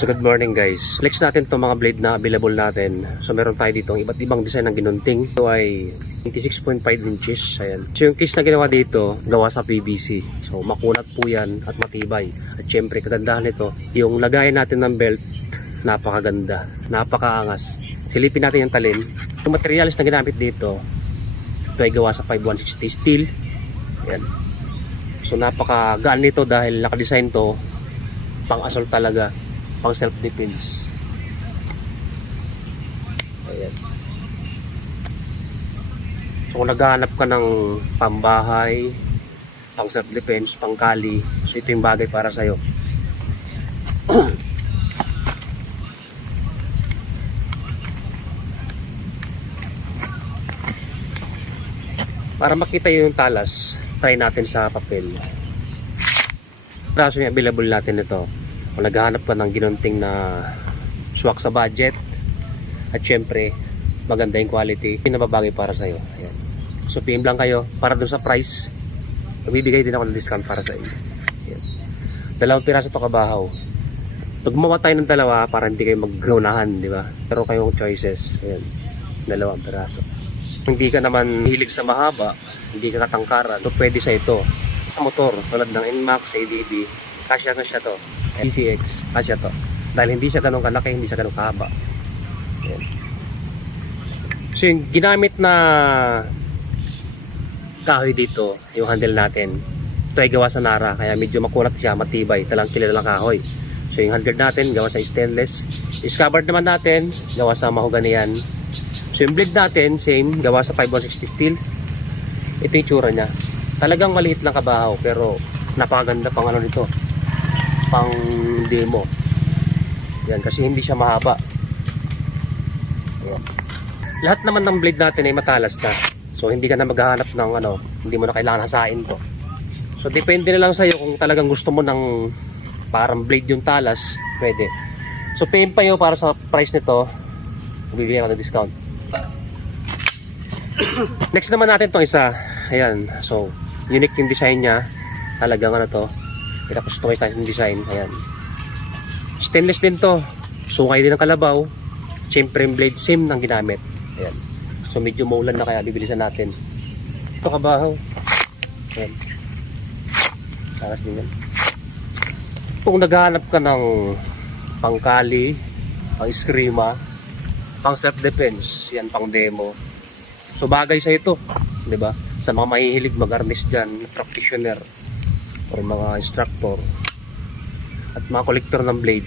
So good morning guys. Flex natin itong mga blade na available natin. So meron tayo dito iba't ibang design ng ginunting. Ito ay 26.5 inches. Ayan. So yung case na ginawa dito, gawa sa PVC. So makunat po yan at matibay. At syempre kagandahan nito, yung lagayan natin ng belt, napakaganda, napakaangas. Silipin natin yung talim. Yung materials na ginamit dito, ito ay gawa sa 5160 steel. Ayan. So napakagaan nito dahil nakadesign to pang assault talaga, pang self defense. Ayan. So kung naghahanap ka ng pambahay, pang self defense, pang kali, so ito yung bagay para sa'yo. Para makita yung talas, try natin sa papel. Braso yung available natin ito. Kung naghahanap ka ng ginunting na swak sa budget at syempre maganda yung quality, pinababagay para sa'yo. Ayan. So PM lang kayo para dun sa price. Magbibigay din ako ng discount para sa inyo. Ayan. 2 piraso to kabahaw. Pag gumawa tayo ng dalawa para hindi kayo maggaunahan, di ba? Pero kayong choices. Ayan. 2 piraso. Hindi ka naman hilig sa mahaba, hindi ka katangkaran, so pwede sa ito. Sa motor, tulad ng NMAX, ADB, kasya na siya to. ECX, kasya to. Dahil hindi siya ganun kalaki, hindi siya ganun kahaba. Ayan. So yung ginamit na kahoy dito, yung handle natin, ito ay gawa sa Nara, kaya medyo makunat siya, matibay, talang kilalang kahoy. So yung handle natin, gawa sa stainless. Yung scabbard naman natin, gawa sa mahogany yan. So yung blade natin, same, gawa sa 5160 steel. Ito yung tsura niya. Talagang maliit lang kabahaw, pero napakaganda pang ano nito, pang demo. Yan, kasi hindi siya mahaba. Ayan. Lahat naman ng blade natin ay matalas na. So hindi ka na maghahanap ng ano, hindi mo na kailangan hasain to. So depende na lang sa'yo kung talagang gusto mo ng parang blade yung talas, pwede. So PM pa yun para sa price nito, bibigyan ko ng discount. Next naman natin itong isa. Ayan, so unique yung design niya. Talagang ano to, pinakustomize tayo yung design. Ayan, stainless din to, sungay din ang kalabaw. Siyempre yung blade same nang ginamit. Ayan, so medyo maulan na kaya bibilisan natin. Ito kabahaw. Ayan, taras din yan. Kung naghahanap ka ng pangkali, pang eskrima, pang self defense, yan pang demo, so bagay sa ito, di ba? Sa mga mahihilig mag-arnis dyan, practitioner or mga instructor at mga kolektor ng blade.